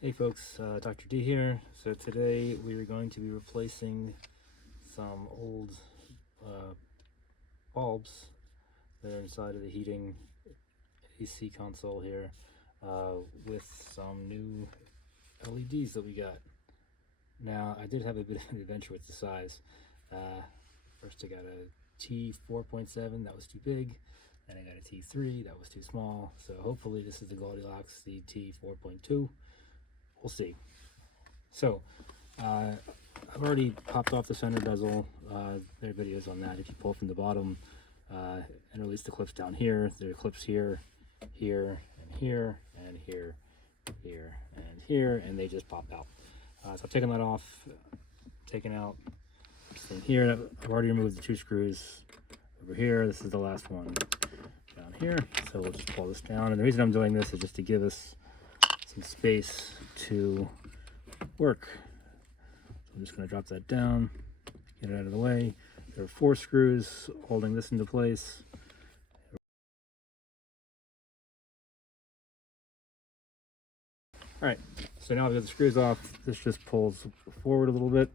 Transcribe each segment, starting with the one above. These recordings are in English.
Hey folks, Dr. D here. So today we are going to be replacing some old bulbs that are inside of the heating AC console here with some new LEDs that we got. Now I did have a bit of an adventure with the size. First I got a T4.7 that was too big, and I got a T3 that was too small. So hopefully this is the Goldilocks, the T4.2. We'll see. So I've already popped off the center bezel. There are videos on that. If you pull from the bottom and release the clips down here, there are clips here, here, and here, and here, here, and here, and they just pop out. So I've taken that off, taken out this thing here. I've already removed the two screws over here. This is the last one down here. So we'll just pull this down. And the reason I'm doing this is just to give us some space to work. So I'm just going to drop that down, get it out of the way. There are 4 screws holding this into place. All right, so now I've got the screws off. This just pulls forward a little bit,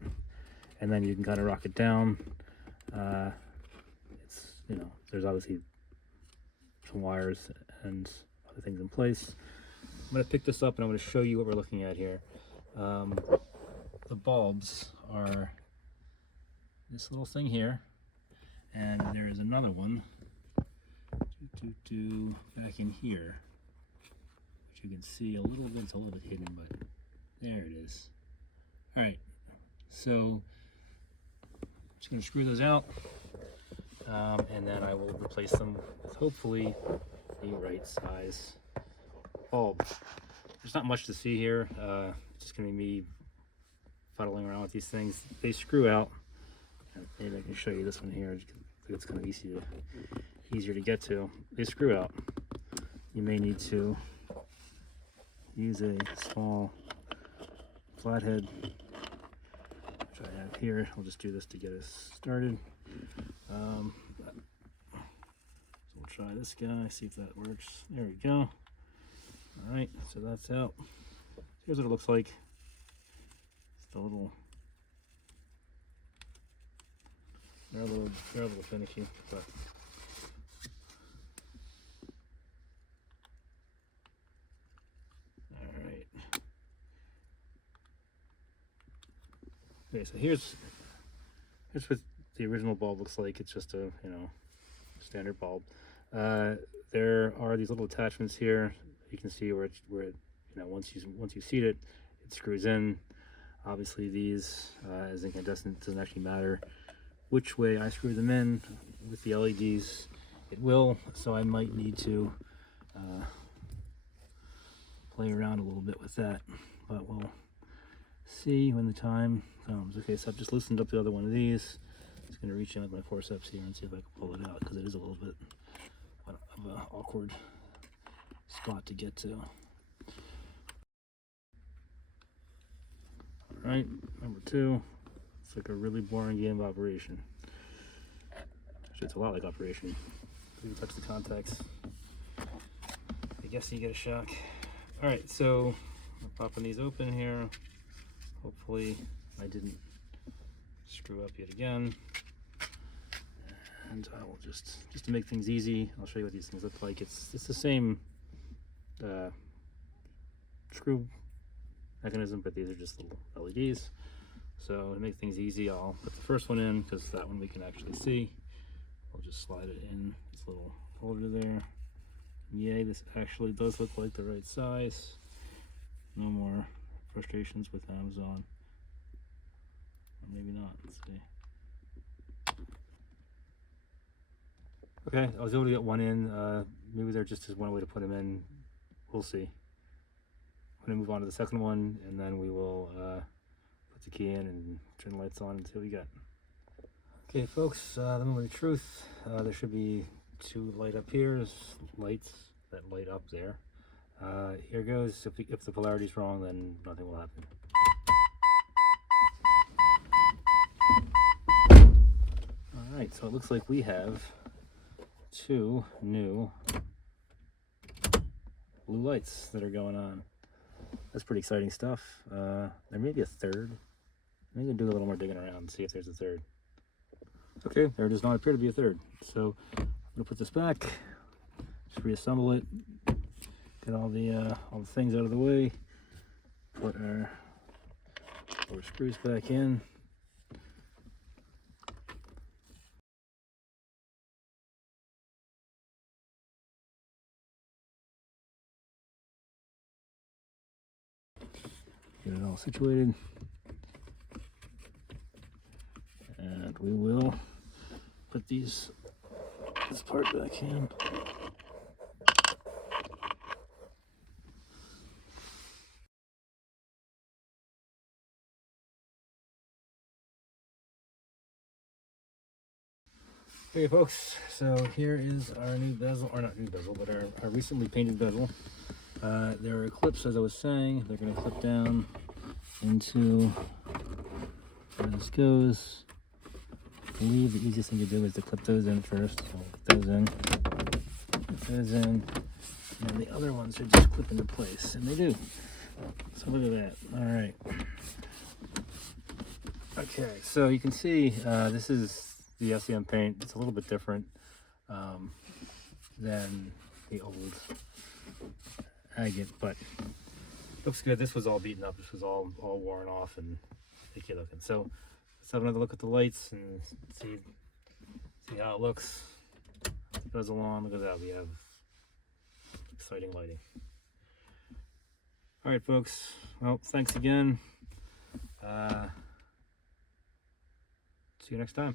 and then you can kind of rock it down. There's obviously some wires and other things in place. I'm going to pick this up and I'm going to show you what we're looking at here. The bulbs are this little thing here, and there is another one back in here, which you can see a little bit. It's a little bit hidden, but there it is. All right, so I'm just going to screw those out, and then I will replace them with hopefully the right size bulb. There's not much to see here. It's just going to be me fuddling around with these things. They screw out. Maybe I can show you this one here. It's kind of easier to get to. They screw out. You may need to use a small flathead, which I have here. I'll just do this to get us started. So we'll try this guy, see if that works. There we go. All right, so that's out. Here's what it looks like. Just a little, they're a little finicky, but all right. Okay, so here's what the original bulb looks like. It's just a standard bulb. There are these little attachments here. You can see where once you seat it, it screws in. Obviously these as incandescent, doesn't actually matter which way I screw them in. With the LEDs it will, so I might need to play around a little bit with that, but we'll see when the time comes. Okay, so I've just loosened up the other one of these. Just going to reach in with my forceps here and see if I can pull it out, because it is a little bit of an awkward spot to get to. All right, number 2. It's like a really boring game of Operation. Actually, it's a lot like Operation. If you touch the contacts, I guess you get a shock. All right, so I'm popping these open here. Hopefully I didn't screw up yet again. And I will just to make things easy, I'll show you what these things look like. It's the same screw mechanism, but these are just little LEDs. So to make things easy, I'll put the first one in, because that one we can actually see. I'll just slide it in this little holder there. Yay, this actually does look like the right size. No more frustrations with Amazon. Or maybe not, let's see. Okay, I was able to get one in. Maybe there just is one way to put them in. We'll see. I'm going to move on to the second one, and then we will put the key in and turn the lights on and see what we got. Okay, folks, the moment of truth. There should be 2 light up here. There's lights that light up there. Here goes. If the polarity is wrong, then nothing will happen. All right, so it looks like we have 2 new blue lights that are going on. that's pretty exciting stuff. There may be a third. I'm going to do a little more digging around and see if there's a third. Okay, there does not appear to be a third. So I'm going to put this back, just reassemble it, get all the things out of the way, put our screws back in. Get it all situated, and we will put this part back in. Okay folks, so here is our new bezel, or not new bezel, but our recently painted bezel. There are clips, as I was saying. They're going to clip down into where this goes. I believe the easiest thing to do is to clip those in first. So clip those in, and then the other ones should just clip into place, and they do. So look at that. All right. Okay, so you can see this is the SEM paint. It's a little bit different than the old agate, but looks good. This was all beaten up. This was all worn off and icky looking. So let's have another look at the lights and see how it looks. It goes along. Look at that. We have exciting lighting. All right, folks. Well, thanks again. See you next time.